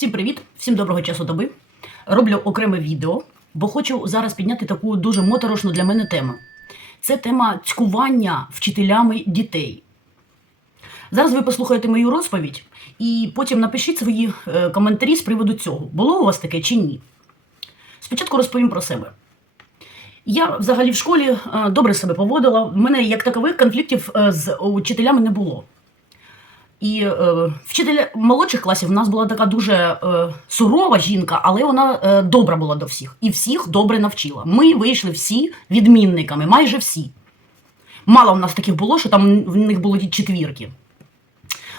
Всім привіт, всім доброго часу доби. Роблю окреме відео, бо хочу зараз підняти таку дуже моторошну для мене тему. Це тема цькування вчителями дітей. Зараз ви послухаєте мою розповідь і потім напишіть свої е, коментарі з приводу цього. Було у вас таке чи ні? Спочатку розповім про себе. Я взагалі в школі е, добре себе поводила. В мене як такових конфліктів е, з учителями не було. І е, вчитель молодших класів в нас була така дуже е, сурова жінка, але вона е, добра була до всіх і всіх добре навчила. Ми вийшли всі відмінниками, майже всі. Мало в нас таких було, що там в них було ті четвірки.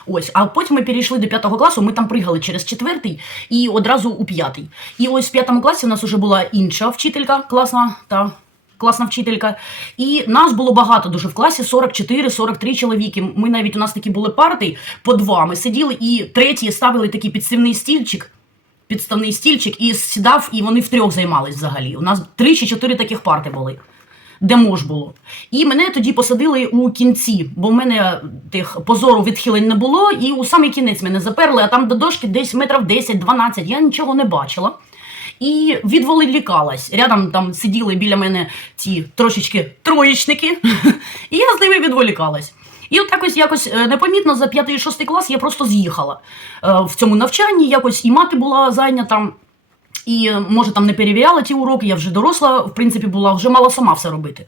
Ось, а потім ми перейшли до п'ятого класу, ми там пригали через четвертий і одразу у п'ятий. І ось в п'ятому класі у нас вже була інша вчителька, класна та класна вчителька. І нас було багато дуже в класі 44-43 чоловіки. Ми навіть у нас такі були парти по два. Ми сиділи і треті ставили такий підставний стільчик. Підставний стільчик і сідав, і вони втрьох займались взагалі. У нас три чи чотири таких парти були, де мож було. І мене тоді посадили у кінці, бо в мене тих позору відхилень не було, і у самий кінець мене заперли, а там до дошки десь метрів 10-12, я нічого не бачила. І відволікалась. Рядом там сиділи біля мене ті трошечки троєчники, і я з ними відволікалась. І от якось якось е, непомітно за п'ятий і шостий клас я просто з'їхала е, в цьому навчанні. Якось і мати була зайнята, і е, може там не перевіряла ті уроки. Я вже доросла, в принципі, була, вже мала сама все робити.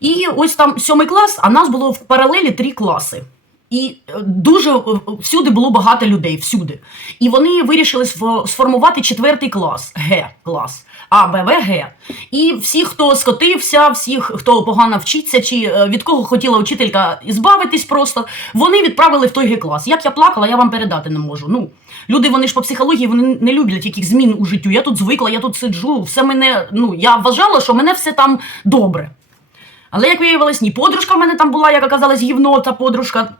І ось там сьомий клас, а нас було в паралелі три класи. І е, дуже е, всюди було багато людей, всюди. І вони вирішили сфо- сформувати четвертий клас, Г клас, А, Б, В, Г. І всі, хто скотився, всіх, хто погано вчиться, чи е, від кого хотіла вчителька ізбавитись просто, вони відправили в той Г клас. Як я плакала, я вам передати не можу. Ну, люди, вони ж по психології вони не люблять яких змін у життю. Я тут звикла, я тут сиджу, все мене. Ну, я вважала, що мене все там добре. Але як виявилось, ні подружка в мене там була, як оказалась, гівно та подружка.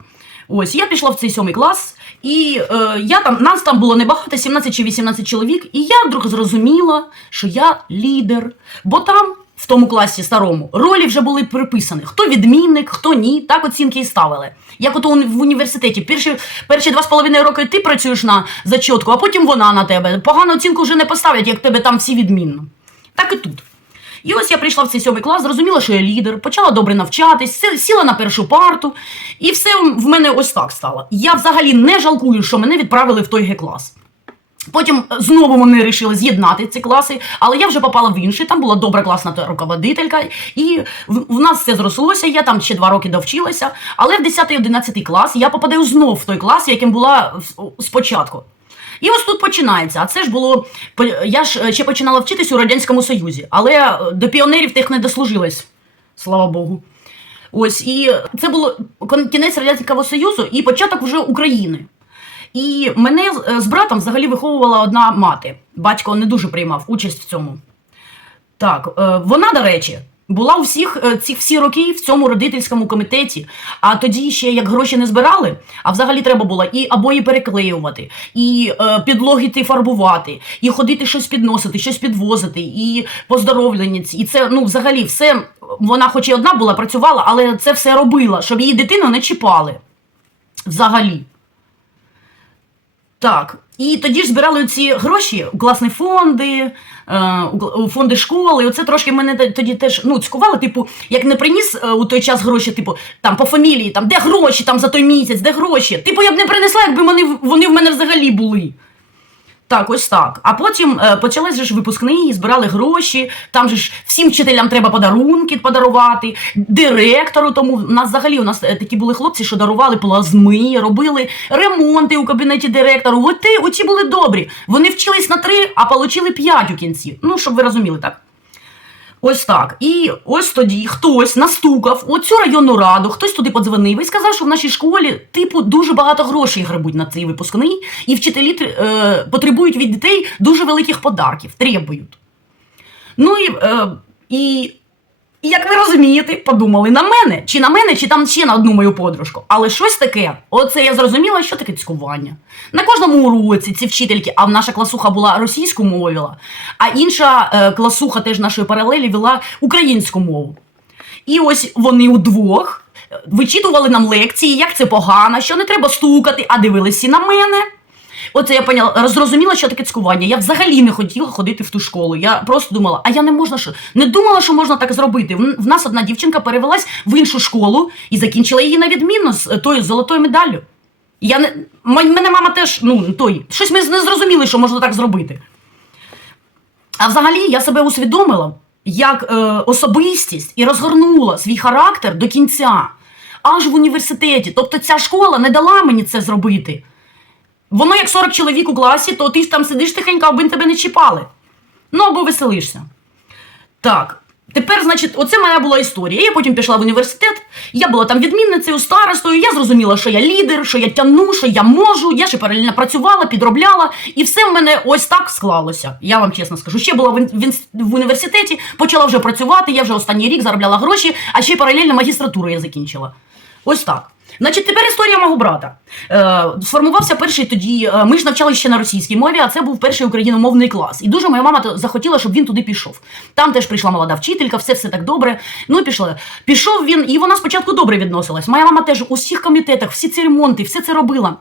Ось я пішла в цей сьомий клас, і е, я там нас там було небагато, 17 чи 18 чоловік, і я вдруг зрозуміла, що я лідер. Бо там, в тому класі старому, ролі вже були приписані. Хто відмінник, хто ні, так оцінки і ставили. Як от в університеті. Перші, перші два з половиною роки ти працюєш на зачотку, а потім вона на тебе. Погану оцінку вже не поставлять, як тебе там всі відмінно. Так і тут. І ось я прийшла в цей сьомий клас, зрозуміла, що я лідер, почала добре навчатись, сіла на першу парту, і все в мене ось так стало. Я взагалі не жалкую, що мене відправили в той Г-клас. Потім е, знову вони вирішили з'єднати ці класи, але я вже попала в інший, там була добра класна руководителька, і в, нас все зрослося, я там ще два роки довчилася, але в 10-11 клас я попадаю знов в той клас, яким була спочатку. І ось тут починається. А це ж було. Я ж е, ще починала вчитись у Радянському Союзі, але е, до піонерів тих не дослужилась, слава Богу. Ось, і це було кінець Радянського Союзу і початок вже України. І мене з- е, братом взагалі виховувала одна мати. Батько не дуже приймав участь в цьому. Так, вона, до речі, була у всіх е, ці всі роки в цьому родительському комітеті. А тоді ще як гроші не збирали, а взагалі треба було і обої переклеювати, і е, підлоги ти фарбувати, і ходити щось підносити, щось підвозити, і поздоровлення. І це ну взагалі все. Вона, хоч і одна була, працювала, але це все робила, щоб її дитину не чіпали. Взагалі. Так. І тоді ж збирали ці гроші у класні фонди, е, у фонди школи. Оце трошки мене тоді теж ну, цькували. типу, як не приніс е, у той час гроші, типу, там по фамілії, там, де гроші там за той місяць, де гроші. Типу, я б не принесла, якби вони, вони в мене взагалі були. Так, ось так. А потім е, почались же ж випускний, збирали гроші. Там же ж всім вчителям треба подарунки подарувати, директору. Тому в нас взагалі у нас е, такі були хлопці, що дарували плазми, робили ремонти у кабінеті директору. Ти, оті були добрі. Вони вчились на три, а отримали п'ять у кінці. Ну, щоб ви розуміли, так? Ось так. І ось тоді хтось настукав цю районну раду, хтось туди подзвонив і сказав, що в нашій школі, типу, дуже багато грошей грабуть на цей випускний, і вчителі е, потребують від дітей дуже великих подарків, требують. Ну і, е, і, і як ви розумієте, подумали на мене, чи на мене, чи там ще на одну мою подружку. Але щось таке, оце я зрозуміла, що таке цькування. На кожному уроці ці вчительки, а наша класуха була російську мову вела, а інша е, класуха теж нашої паралелі вела українську мову. І ось вони удвох е, вичитували нам лекції, як це погано, що не треба стукати, а дивилися на мене. Оце я поняла, зрозуміла, що таке цькування. Я взагалі не хотіла ходити в ту школу. Я просто думала, а я не можна що не думала, що можна так зробити. В нас одна дівчинка перевелась в іншу школу і закінчила її на відмінно з е, тою золотою медаллю. Я не мене мама теж, ну той, щось ми не зрозуміли, що можна так зробити. А взагалі я себе усвідомила як е, особистість і розгорнула свій характер до кінця, аж в університеті. Тобто ця школа не дала мені це зробити. Воно як 40 чоловік у класі, то ти там сидиш тихенько, аби тебе не чіпали. Ну або веселишся. Так. Тепер, значить, оце моя була історія. Я потім пішла в університет, я була там відмінницею, старостою, я зрозуміла, що я лідер, що я тягну, що я можу, я ще паралельно працювала, підробляла, і все в мене ось так склалося. Я вам чесно скажу. Ще була в університеті, почала вже працювати, я вже останній рік заробляла гроші, а ще й паралельно магістратуру я закінчила. Ось так. Значить, тепер історія мого брата. Е, сформувався перший тоді. е, Ми ж навчалися ще на російській мові, а це був перший україномовний клас. І дуже моя мама захотіла, щоб він туди пішов. Там теж прийшла молода вчителька, все все так добре. Ну і пішла. Пішов він, і вона спочатку добре відносилась. Моя мама теж у всіх комітетах, всі ці ремонти, все це робила.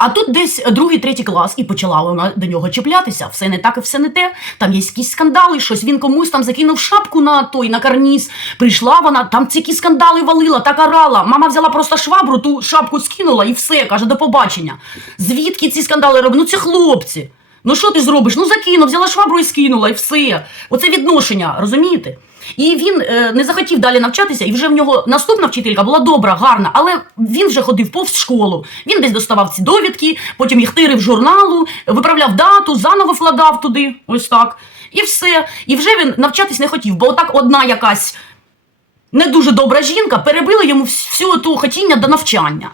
А тут десь другий, третій клас, і почала вона до нього чіплятися. Все не так і все не те. Там є якісь скандали, щось він комусь там закинув шапку на той на карніз. Прийшла вона, там ці скандали валила, так орала. Мама взяла просто швабру, ту шапку скинула і все, каже, до побачення. Звідки ці скандали роблять? Ну це хлопці. Ну що ти зробиш? Ну закинув, взяла швабру і скинула, і все. Оце відношення, розумієте? І він е, не захотів далі навчатися, і вже в нього наступна вчителька була добра, гарна, але він вже ходив повз школу. Він десь доставав ці довідки, потім їх тирив журналу, виправляв дату, заново вкладав туди, ось так. І все. І вже він навчатись не хотів, бо отак одна якась не дуже добра жінка перебила йому всю ту хотіння до навчання.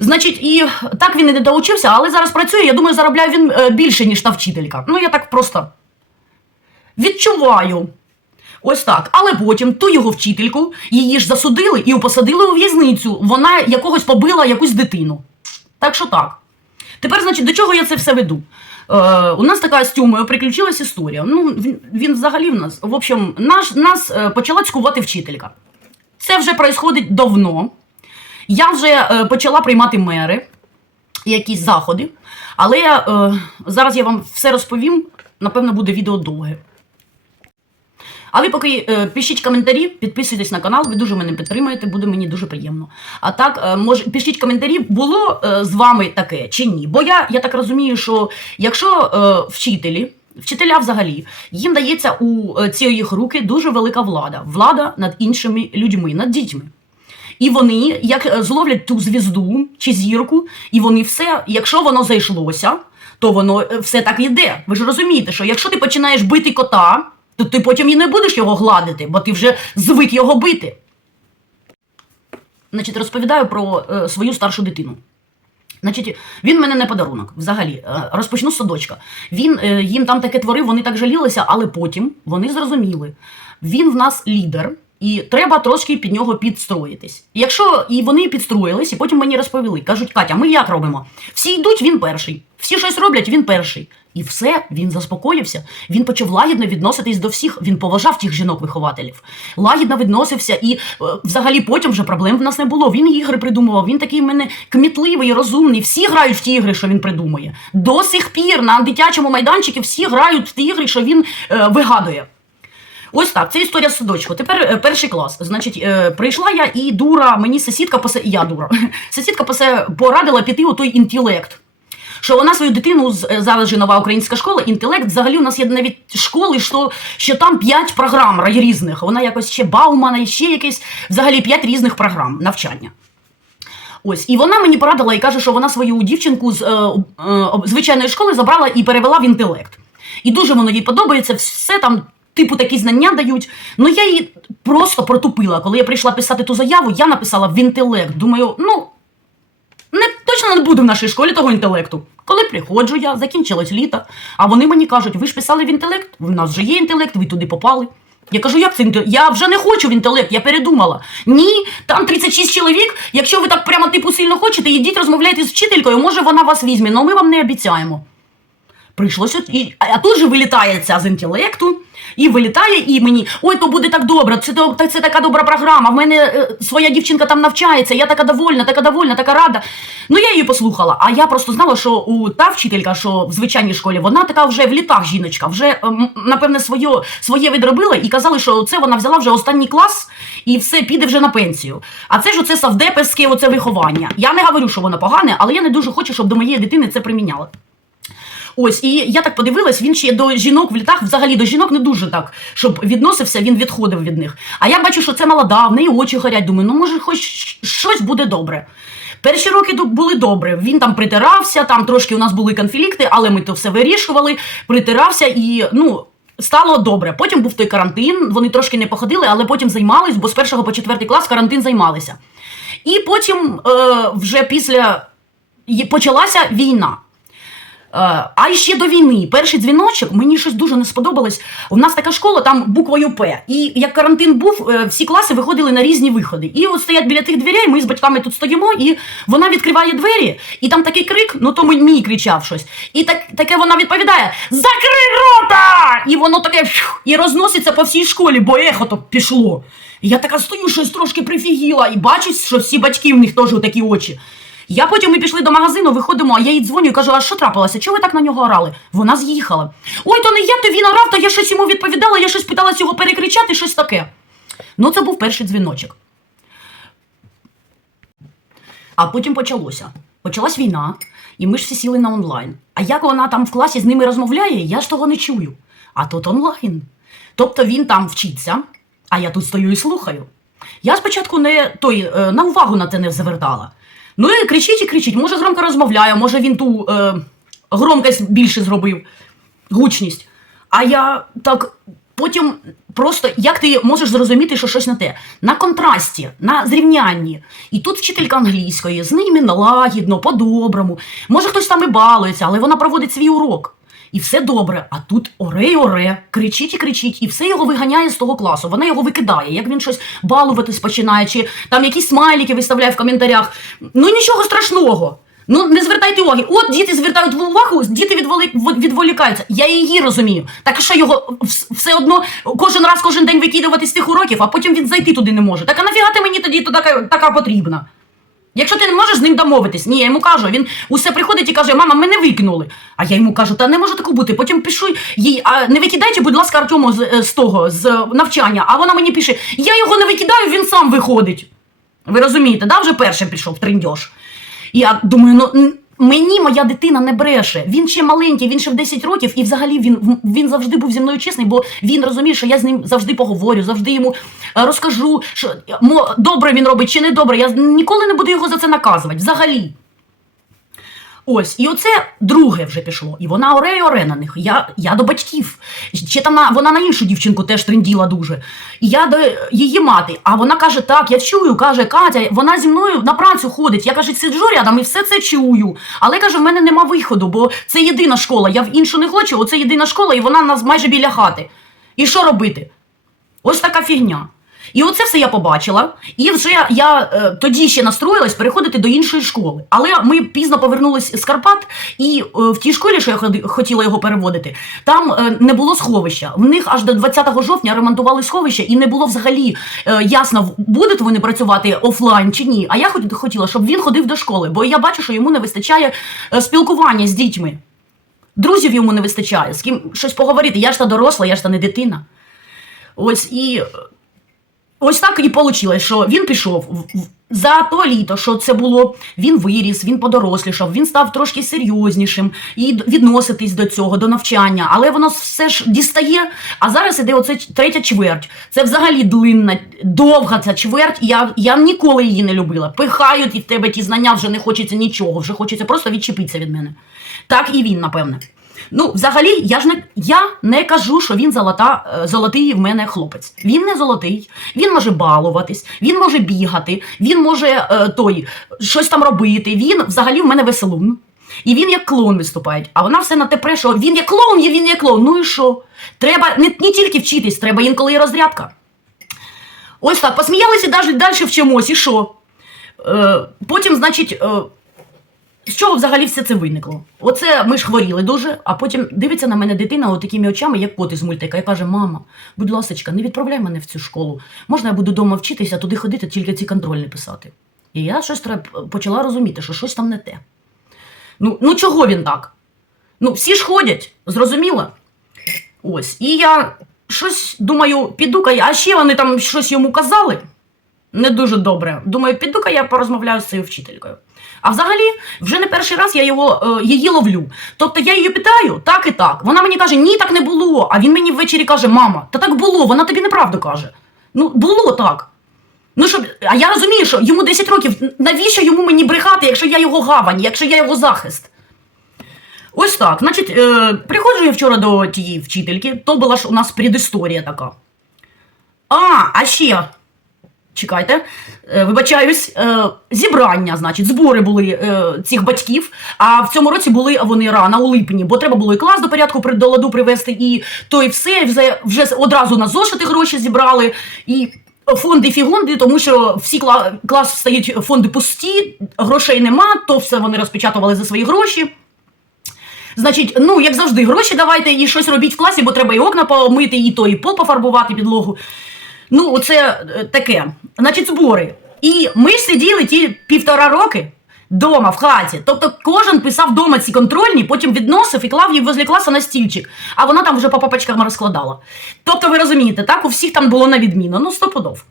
Значить, і так він і не доучився, але зараз працює. Я думаю, заробляє він е, більше, ніж та вчителька. Ну, я так просто відчуваю. Ось так. Але потім ту його вчительку, її ж засудили і посадили у в'язницю. Вона якогось побила якусь дитину. Так що так. Тепер, значить, до чого я це все веду? Е, у нас така з Тьомою приключилась історія. Ну, він, взагалі в нас. В общем, наш, нас е, почала цькувати вчителька. Це вже происходить давно. Я вже е, почала приймати мери, якісь заходи. Але е, зараз я вам все розповім. Напевно, буде відео довге. А ви поки е, пишіть коментарі, підписуйтесь на канал, ви дуже мене підтримуєте, буде мені дуже приємно. А так, е, може, пишіть коментарі, було е, з вами таке чи ні? Бо я, я так розумію, що якщо е, вчителі, вчителя взагалі, їм дається у е, ці їх руки дуже велика влада, влада над іншими людьми, над дітьми. І вони, як е, зловлять ту звізду чи зірку, і вони все, якщо воно зайшлося, то воно е, все так йде. Ви ж розумієте, що якщо ти починаєш бити кота, то ти потім і не будеш його гладити, бо ти вже звик його бити. Значить, розповідаю про е, свою старшу дитину. Значить, він мене не подарунок взагалі. Е, Розпочну з садочка. Він е, їм там таке творив, вони так жалілися, але потім вони зрозуміли. Він в нас лідер, і треба трошки під нього підстроїтись. Якщо і вони підстроїлись, і потім мені розповіли, кажуть, Катя, ми як робимо? Всі йдуть, він перший. Всі щось роблять, він перший. І все, він заспокоївся. Він почав лагідно відноситись до всіх. Він поважав тих жінок-вихователів. Лагідно відносився, і е, взагалі потім вже проблем в нас не було. Він ігри придумував. Він такий в мене кмітливий, розумний. Всі грають в ті ігри, що він придумує. До сих пір на дитячому майданчику всі грають в ті ігри, що він е, вигадує. Ось так, це історія з садочку. Тепер е, перший клас. Значить, е, прийшла я і дура, мені сусідка посе... я дура. Сусідка посе... порадила піти у той інтелект. Що вона свою дитину е, зараз же нова українська школа, інтелект. Взагалі у нас є навіть школи, що, що там 5 програм різних. Вона якось ще Баумана, ще якесь взагалі 5 різних програм навчання. Ось, і вона мені порадила і каже, що вона свою дівчинку з е, е, звичайної школи забрала і перевела в інтелект. І дуже воно їй подобається, все там, типу, такі знання дають. Ну я її просто протупила. Коли я прийшла писати ту заяву, я написала в інтелект. Думаю, ну, не, точно не буде в нашій школі того інтелекту. Коли приходжу я, закінчилось літо, а вони мені кажуть, ви ж писали в інтелект, в нас вже є інтелект, ви туди попали. Я кажу, як це інтелект? Я вже не хочу в інтелект, я передумала. Ні, там 36 чоловік. Якщо ви так прямо типу сильно хочете, ідіть розмовляйте з вчителькою, може вона вас візьме, але ми вам не обіцяємо. Прийшлося, і, а тут же вилітає ця з інтелекту, і вилітає, і мені, ой, то буде так добре, це, то- це така добра програма, в мене е, своя дівчинка там навчається, я така довольна, така довольна, така рада. Ну я її послухала, а я просто знала, що у та вчителька, що в звичайній школі, вона така вже в літах жіночка, вже, ем, напевне, своє, своє відробила і казали, що це вона взяла вже останній клас і все, піде вже на пенсію. А це ж оце савдепевське оце виховання. Я не говорю, що воно погане, але я не дуже хочу, щоб до моєї дитини це приміняло. Ось, і я так подивилась, він ще до жінок в літах, взагалі до жінок не дуже так, щоб відносився, він відходив від них. А я бачу, що це молода, в неї очі горять. Думаю, ну може, хоч щось буде добре. Перші роки були добре. Він там притирався, там трошки у нас були конфлікти, але ми то все вирішували, притирався і ну. Стало добре. Потім був той карантин, вони трошки не походили, але потім займались, бо з першого по четвертий клас карантин займалися. І потім е, вже після почалася війна. Е, А ще до війни, перший дзвіночок, мені щось дуже не сподобалось. У нас така школа, там буквою П. І як карантин був, е, всі класи виходили на різні виходи. І от стоять біля тих дверей, ми з батьками тут стоїмо, і вона відкриває двері, і там такий крик, ну то мій- кричав щось. І так, таке вона відповідає: Закрий рота! І воно таке і розноситься по всій школі, бо ехо то пішло. І я така стою, щось трошки прифігіла, і бачу, що всі батьки в них теж такі очі. Я потім ми пішли до магазину, виходимо, а я їй дзвоню і кажу, а що трапилося? Чого ви так на нього орали? Вона з'їхала. Ой, то не я, то він орав, то я щось йому відповідала, я щось питалась його перекричати, щось таке. Ну, це був перший дзвіночок. А потім почалося. Почалась війна, і ми ж всі сіли на онлайн. А як вона там в класі з ними розмовляє, я ж того не чую. А тут онлайн. Тобто він там вчиться, а я тут стою і слухаю. Я спочатку не той е, на увагу на це не завертала. Ну і кричить і кричить. Може, громко розмовляє, може він ту е, громкость більше зробив, гучність. А я так потім просто як ти можеш зрозуміти, що щось не те? На контрасті, на зрівнянні. І тут вчителька англійської, з ними налагідно, по-доброму. Може, хтось там і балується, але вона проводить свій урок. І все добре, а тут оре й оре, кричить і кричить, і все його виганяє з того класу. Вона його викидає, як він щось балуватись починає, чи там якісь смайлики виставляє в коментарях. Ну нічого страшного. Ну не звертайте уваги. От діти звертають увагу, діти відволи, відволікаються. Я її розумію. Так що його все одно кожен раз, кожен день викидувати з тих уроків, а потім він зайти туди не може. Так а нафіга ти мені тоді то така, така потрібна? Якщо ти не можеш з ним домовитись, ні, я йому кажу, він усе приходить і каже, мама, мене викинули. А я йому кажу, та не може таку бути. Потім пишу їй, а не викидайте, будь ласка, Артему з, е, з того, з навчання. А вона мені пише: я його не викидаю, він сам виходить. Ви розумієте, да, вже першим пішов триндьош. Я думаю, ну мені моя дитина не бреше. Він ще маленький, він ще в 10 років, і взагалі він, він завжди був зі мною чесний, бо він розуміє, що я з ним завжди поговорю, завжди йому е, розкажу, що добре він робить чи не добре. Я ніколи не буду його за це наказувати. Взагалі. Ось, і оце друге вже пішло. І вона оре й оре на них. Я, я до батьків. Ще там на, вона на іншу дівчинку теж тренділа дуже. І я до її мати. А вона каже: так, я чую, каже Катя, вона зі мною на працю ходить. Я каже, сиджу рядом і все це чую. Але каже, в мене нема виходу, бо це єдина школа. Я в іншу не хочу, оце єдина школа, і вона нас майже біля хати. І що робити? Ось така фігня. І оце все я побачила. І вже я е, тоді ще настроїлась переходити до іншої школи. Але ми пізно повернулись з Карпат, і е, в тій школі, що я хотіла його переводити, там е, не було сховища. В них аж до 20 жовтня ремонтували сховище, і не було взагалі е, ясно, будуть вони працювати офлайн чи ні. А я хотіла, щоб він ходив до школи, бо я бачу, що йому не вистачає е, спілкування з дітьми. Друзів йому не вистачає, з ким щось поговорити. Я ж та доросла, я ж та не дитина. Ось і ось так і вийшло, що він пішов за то літо, що це було, він виріс, він подорослішав, він став трошки серйознішим і відноситись до цього, до навчання. Але воно все ж дістає. А зараз іде оце третя чверть. Це взагалі длинна, довга ця чверть. Я, я ніколи її не любила. Пихають і в тебе ті знання вже не хочеться нічого, вже хочеться просто відчепитися від мене. Так і він, напевне. Ну, взагалі, я ж не я не кажу, що він золота, е, золотий в мене хлопець. Він не золотий, він може балуватись, він може бігати, він може е, той щось там робити. Він взагалі в мене веселун. І він як клоун виступає. А вона все на те пре, що він як клоун, є він як клоун. Ну і що? Треба не, не тільки вчитись, треба інколи і розрядка. Ось так, посміялися далі, далі вчимось, і що? Е, потім, значить, е, з чого взагалі все це виникло? Оце ми ж хворіли дуже, а потім дивиться на мене дитина от такими очами, як кот із мультика, і каже: Мама, будь ласочка, не відправляй мене в цю школу. Можна я буду вдома вчитися, туди ходити, тільки ці контрольні писати. І я щось почала розуміти, що щось там не те. Ну, ну чого він так? Ну, всі ж ходять, зрозуміло? Ось. І я щось думаю, піду-ка я, а ще вони там щось йому казали. Не дуже добре. Думаю, піду-ка я порозмовляю з цією вчителькою. А взагалі, вже не перший раз я його, е, її ловлю. Тобто я її питаю, так і так. Вона мені каже, ні, так не було. А він мені ввечері каже, мама, та так було, вона тобі неправду каже. Ну, було так. Ну, щоб... А я розумію, що йому 10 років, навіщо йому мені брехати, якщо я його гавань, якщо я його захист? Ось так. Значить, е, приходжу я вчора до тієї вчительки, то була ж у нас предісторія така. А, а ще. Чекайте, е, вибачаюсь, е, зібрання, значить, збори були е, цих батьків. А в цьому році були вони рано у липні, бо треба було і клас до порядку до ладу привести, і то і все, вже, вже одразу на зошити гроші зібрали, і фонди фігонди, тому що всі кла- клас стоять фонди пусті, грошей нема, то все вони розпечатували за свої гроші. Значить, ну як завжди, гроші давайте і щось робіть в класі, бо треба і окна помити, і то, і пол пофарбувати підлогу. Ну, оце е, таке. Значить, збори. І ми ж сиділи ті півтора роки дома в хаті. Тобто кожен писав вдома ці контрольні, потім відносив і клав її возле класу на стільчик, а вона там вже по папочкам розкладала. Тобто, ви розумієте, так, у всіх там було на відміну, ну стопудов.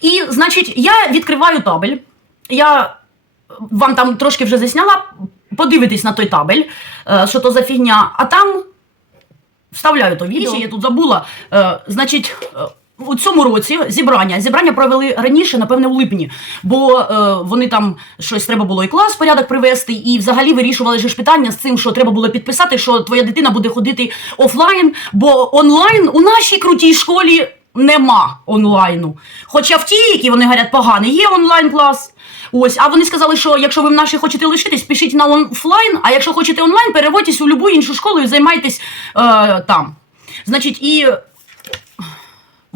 І, значить, я відкриваю табель. Я вам там трошки вже засняла, подивитись на той табель, е, що то за фігня, а там вставляю то відео. Я тут забула. Е, значить, е, у цьому році зібрання. Зібрання провели раніше, напевне, у липні, бо е, вони там щось треба було і клас в порядок привести, і взагалі вирішували ж питання з цим, що треба було підписати, що твоя дитина буде ходити офлайн, бо онлайн у нашій крутій школі нема онлайну. Хоча в тій, які вони говорять, поганий, є онлайн клас. Ось, а вони сказали, що якщо ви в нашій хочете лишитись, пишіть на офлайн, а якщо хочете онлайн, переводьтесь у будь-яку іншу школу і займайтесь е, там. Значить, і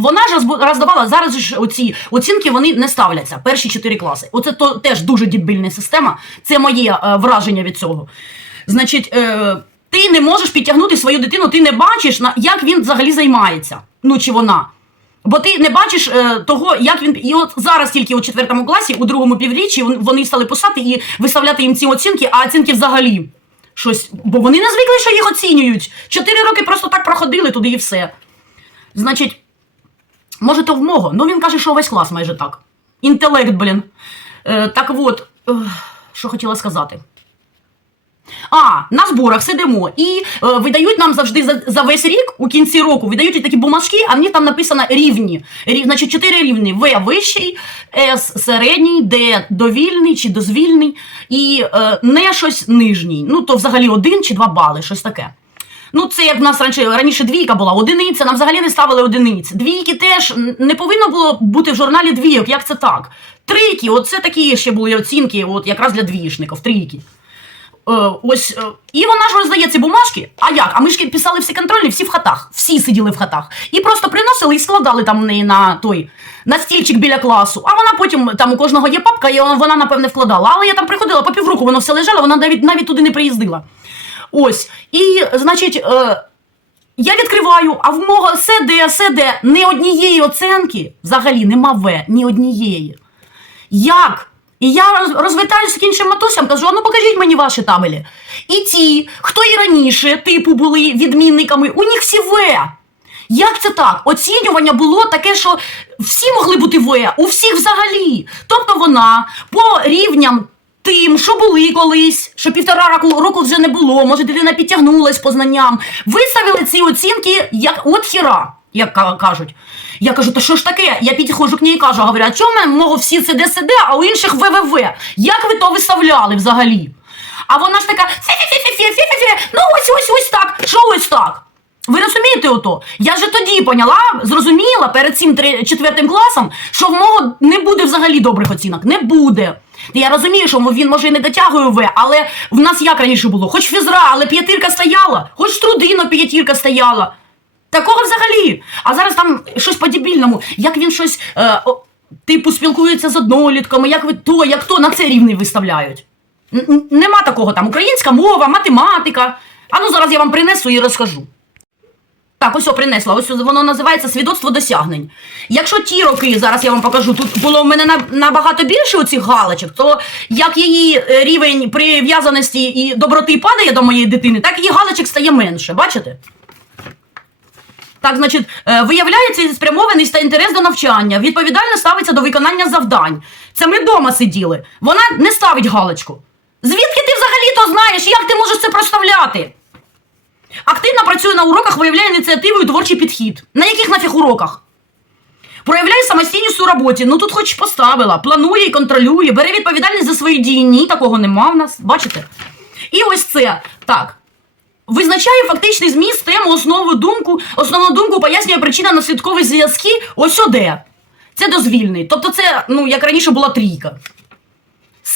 вона ж роздавала зараз ж оці оцінки вони не ставляться. Перші чотири класи. Оце то теж дуже дебільна система. Це моє е, враження від цього. Значить, е, ти не можеш підтягнути свою дитину, ти не бачиш, на, як він взагалі займається. Ну чи вона. Бо ти не бачиш е, того, як він. І от зараз тільки у четвертому класі, у другому півріччі, вони стали писати і виставляти їм ці оцінки, а оцінки взагалі. Щось. Бо вони не звикли, що їх оцінюють. Чотири роки просто так проходили туди і все. Значить, Може, то в мого. Ну він каже, що весь клас майже так. Інтелект, блін. Е, так от, е, що хотіла сказати. А, на зборах сидимо і е, видають нам завжди за, за весь рік, у кінці року, видають такі бумажки, а них там написано рівні. Рів, значить, чотири рівні: В вищий, С середній, Д довільний чи дозвільний, і е, не щось нижній. Ну, то взагалі один чи два бали, щось таке. Ну, це як в нас раніше, раніше двійка була, одиниця, нам взагалі не ставили одиниць. Двійки теж не повинно було бути в журналі двійок, як це так? Трійки, оце такі ще були оцінки, от якраз для двієшників, трійки. Е, ось, е, і вона ж роздає ці бумажки. А як? А ми ж писали всі контрольні, всі в хатах, всі сиділи в хатах. І просто приносили і складали там в неї на той на стільчик біля класу. А вона потім там у кожного є папка, і вона напевне вкладала. Але я там приходила по півроку, воно все лежало, вона навіть навіть туди не приїздила. Ось. І, значить, е, я відкриваю, а в мого СД, СД ні однієї оценки взагалі нема В, ні однієї. Як? І я роз- розвертаюся з іншим матусям, кажу, ну покажіть мені ваші табелі. І ті, хто і раніше, типу, були відмінниками, у них всі В. Як це так? Оцінювання було таке, що всі могли бути В, у всіх взагалі. Тобто вона по рівням тим, що були колись, що півтора року, року вже не було, може дитина підтягнулась по знанням, виставили ці оцінки як от хіра, як кажуть. Я кажу, то що ж таке? Я підходжу к ній і кажу, говорю, а чому в мого всі СД СД, а у інших ВВВ? Як ви то виставляли взагалі? А вона ж така фі-фі-фі-фі-фі-фі-фі, ну ось ось ось так. Що ось так? Ви розумієте ото? Я вже тоді поняла, зрозуміла перед цим четвертим класом, що в мого не буде взагалі добрих оцінок. Не буде. Я розумію, що він може і не дотягує В, але в нас як раніше було? Хоч фізра, але п'ятірка стояла, хоч трудино п'ятірка стояла. Такого взагалі. А зараз там щось по-дебільному, як він щось, е, о, типу, спілкується з однолітками, як ви то, як то на це рівний виставляють. Н- н- Нема такого там українська мова, математика. А ну зараз я вам принесу і розкажу. Так, ось о, принесла. Ось воно називається свідоцтво досягнень. Якщо ті роки, зараз я вам покажу, тут було в мене набагато більше оцих галочок, то як її е, рівень прив'язаності і доброти падає до моєї дитини, так і галочок стає менше. Бачите? Так, значить, е, виявляється спрямованість та інтерес до навчання, відповідально ставиться до виконання завдань. Це ми вдома сиділи. Вона не ставить галочку. Звідки ти взагалі то знаєш? Як ти можеш це проставляти? Активно працює на уроках, виявляє ініціативу і творчий підхід. На яких нафіг уроках? Проявляє самостійність у роботі. Ну тут хоч поставила, планує і контролює, бере відповідальність за свої дії. Ні, такого нема в нас. Бачите? І ось це. Так. Визначає фактичний зміст, тему, основу думку, основну думку пояснює причина наслідкові зв'язки. Ось оде. Це дозвільний. Тобто, це, ну, як раніше була трійка.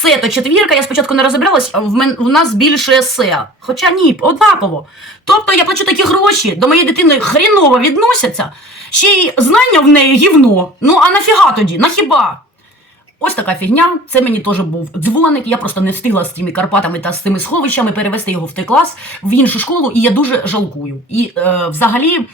Се, то четвірка, я спочатку не розібралась, в, мен, в нас більше се. Хоча ні, однаково. Тобто я плачу такі гроші, до моєї дитини хріново відносяться, ще й знання в неї гівно. Ну а нафіга тоді? На хіба? Ось така фігня. Це мені теж був дзвоник. Я просто не встигла з тими Карпатами та з цими сховищами перевести його в той клас в іншу школу, і я дуже жалкую. І е, взагалі.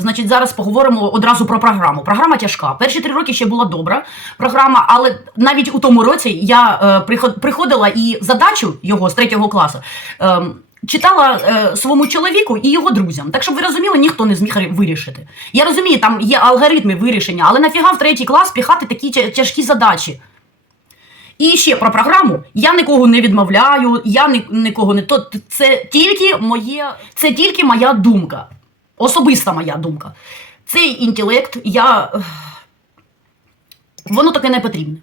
Значить, зараз поговоримо одразу про програму. Програма тяжка. Перші три роки ще була добра програма, але навіть у тому році я е, приходила і задачу його з третього класу е, читала е, своєму чоловіку і його друзям. Так щоб ви розуміли, ніхто не зміг вирішити. Я розумію, там є алгоритми вирішення, але нафіга в третій клас піхати такі тяжкі задачі. І ще про програму. Я нікого не відмовляю, я нікого не то. Це тільки моє, це тільки моя думка. Особиста моя думка. Цей інтелект, я. Воно таке не потрібне.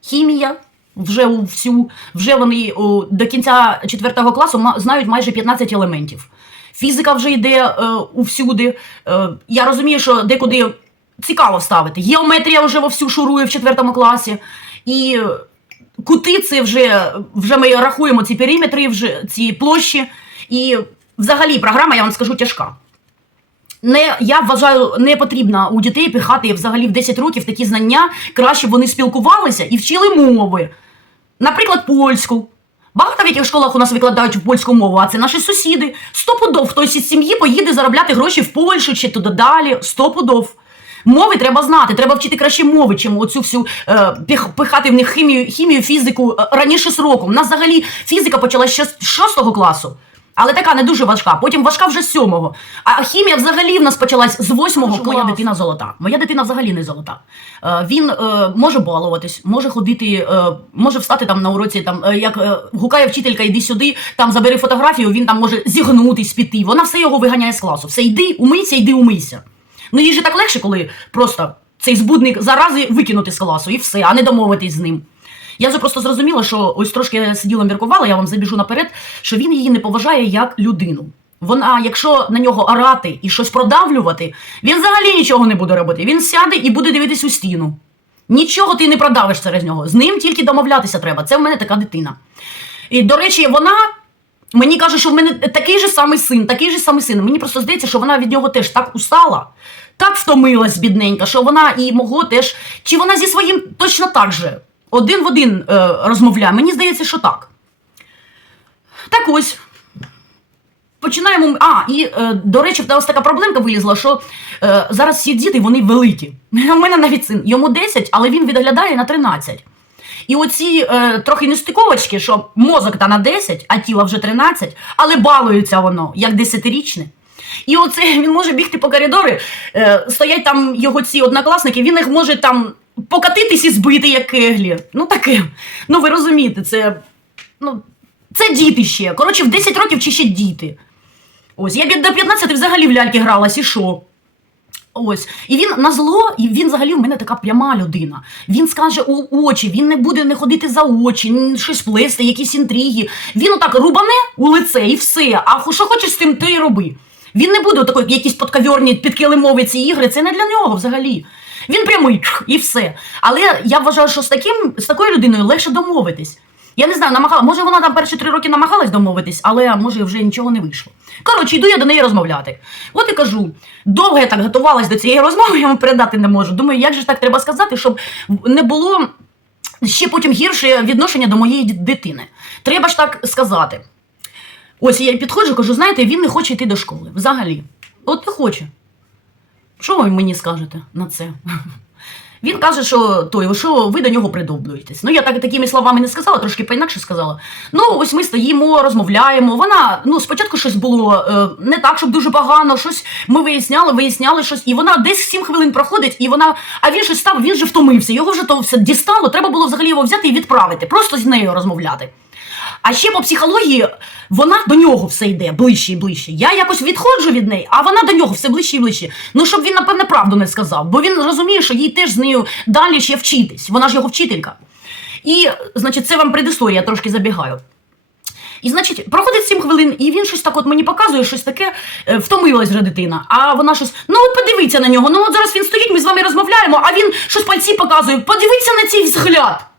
Хімія вже у всю, вже вони о, до кінця 4 класу знають майже 15 елементів. Фізика вже йде е, увсюди. Е, я розумію, що декуди цікаво ставити. Геометрія вже вовсю шурує в 4 класі. І кути це вже, вже ми рахуємо ці периметри, вже ці площі. І взагалі програма, я вам скажу, тяжка. Не, я вважаю, не потрібно у дітей пихати взагалі в 10 років такі знання, краще б вони спілкувалися і вчили мови. Наприклад, польську. Багато в яких школах у нас викладають польську мову, а це наші сусіди. Стопудов хтось із сім'ї поїде заробляти гроші в Польщу чи туди далі. Стопудов. Мови треба знати, треба вчити краще мови, чим оцю всю е, пихати в них хімію, хімію, фізику е, раніше сроку. У нас взагалі фізика почалася з 6 класу. Але така не дуже важка, потім важка вже з сьомого. А хімія взагалі в нас почалась з восьмого. Моя дитина золота. Моя дитина взагалі не золота. Е, він е, може балуватись, може ходити, е, може встати там на уроці, там е, як е, гукає вчителька, йди сюди, там забери фотографію, він там може зігнутись, піти. Вона все його виганяє з класу. Все йди, умийся, йди, умийся. Ну їй же так легше, коли просто цей збудник зарази викинути з класу і все, а не домовитись з ним. Я вже просто зрозуміла, що ось трошки сиділа міркувала, я вам забіжу наперед, що він її не поважає як людину. Вона, якщо на нього орати і щось продавлювати, він взагалі нічого не буде робити. Він сяде і буде дивитись у стіну. Нічого ти не продавиш через нього. З ним тільки домовлятися треба. Це в мене така дитина. І, до речі, вона мені каже, що в мене такий же самий син, такий же самий син. Мені просто здається, що вона від нього теж так устала, так втомилась, бідненька, що вона і мого теж. Чи вона зі своїм точно так же один в один е, розмовляє? Мені здається, що так. Так ось. Починаємо. А, і е, до речі, в нас така проблемка вилізла, що е, зараз всі діти вони великі. У мене навіть син йому 10, але він відглядає на 13. І оці е, трохи нестиковочки, що мозок та на 10, а тіло вже 13, але балується воно, як 10-річне. І оце він може бігти по коридорі, е, стоять там його ці однокласники, він їх може там покатитись і збити, як кеглі. Ну таке. Ну ви розумієте, це. Ну, це діти ще. Коротше, в 10 років чи ще діти. Ось, я до 15 взагалі в ляльки гралась, і що? Ось. І він на зло, і він взагалі в мене така пряма людина. Він скаже у очі, він не буде не ходити за очі, щось плести, якісь інтриги. Він отак рубане у лице і все. А що хочеш з тим, ти роби. Він не буде такої якісь подкавьорні, підкилимові ці ігри. Це не для нього взагалі. Він прямий і все. Але я вважаю, що з таким з такою людиною легше домовитись. Я не знаю, намагала, може вона там перші три роки намагалась домовитись, але може вже нічого не вийшло. Коротше, йду я до неї розмовляти. От і кажу, довго я так готувалась до цієї розмови, я вам передати не можу. Думаю, як же ж так треба сказати, щоб не було ще потім гірше відношення до моєї дитини. Треба ж так сказати. Ось я підходжу, кажу, знаєте, він не хоче йти до школи. Взагалі. От не хоче. Що ви мені скажете на це? Він каже, що той, що ви до нього придоблюєтесь. Ну, я так такими словами не сказала, трошки поінакше сказала. Ну, ось ми стоїмо, розмовляємо. Вона, ну, спочатку щось було е, не так, щоб дуже погано, щось ми виясняли, виясняли щось, і вона десь 7 хвилин проходить, і вона, а він щось став, він же втомився, його вже то все дістало, треба було взагалі його взяти і відправити, просто з нею розмовляти. А ще по психології вона до нього все йде ближче і ближче. Я якось відходжу від неї, а вона до нього все ближче і ближче. Ну, щоб він, напевне, правду не сказав, бо він розуміє, що їй теж з нею далі ще вчитись. Вона ж його вчителька. І, значить, це вам предісторія, я трошки забігаю. І, значить, проходить 7 хвилин, і він щось так от мені показує, щось таке, е, втомилась вже дитина. А вона щось, ну от подивіться на нього. Ну от зараз він стоїть, ми з вами розмовляємо, а він щось пальці показує. Подивіться на цей взгляд.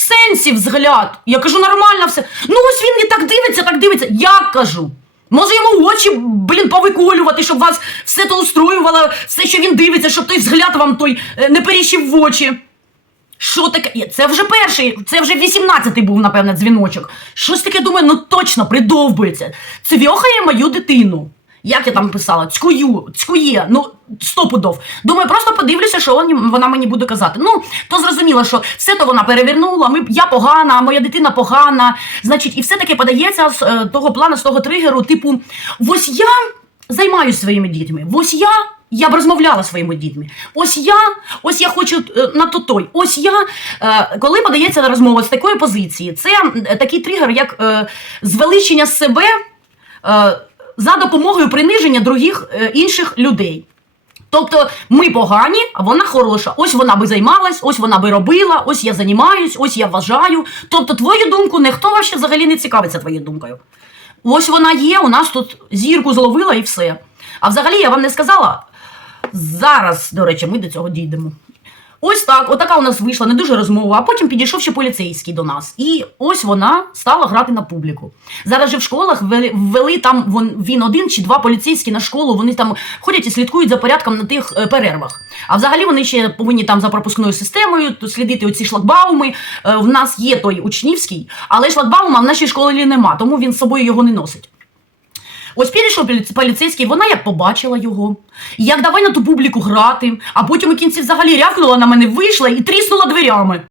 Сенсі взгляд. Я кажу, нормально все. Ну ось він не так дивиться, так дивиться. Я кажу. Може йому очі, блін, повиколювати, щоб вас все то устроювало, все, що він дивиться, щоб той взгляд вам той е, не періщив в очі. Що таке? Це вже перший, це вже 18-й був, напевне, дзвіночок. Щось таке думаю, ну точно придовбується. Цвьохає мою дитину. Як я там писала? Цькую, цькує, ну стопудов. Думаю, просто подивлюся, що он- вона мені буде казати. Ну, то зрозуміло, що все то вона перевернула, ми, я погана, моя дитина погана. Значить, і все таки подається з е, того плану, з того тригеру, типу, ось я займаюся своїми дітьми. Ось я. Я б розмовляла своїми дітьми. Ось я, ось я хочу е, на то той. Ось я, е, коли подається розмова з такої позиції, це такий тригер, як е, звеличення себе за допомогою приниження других е, інших людей. Тобто ми погані, а вона хороша. Ось вона би займалась, ось вона би робила, ось я займаюсь, ось я вважаю. Тобто, твою думку ніхто вообще взагалі не цікавиться твоєю думкою. Ось вона є, у нас тут зірку зловила і все. А взагалі я вам не сказала. Зараз, до речі, ми до цього дійдемо. Ось так, отака у нас вийшла не дуже розмова, а потім підійшов ще поліцейський до нас. І ось вона стала грати на публіку. Зараз же в школах ввели, там він один чи два поліцейські на школу, вони там ходять і слідкують за порядком на тих е, перервах. А взагалі вони ще повинні там за пропускною системою слідити оці шлагбауми. Е, в нас є той учнівський, але шлагбаума в нашій школі нема, тому він з собою його не носить. Ось підійшов поліцейський, вона як побачила його, як давай на ту публіку грати, а потім у кінці взагалі рявкнула на мене, вийшла і тріснула дверями.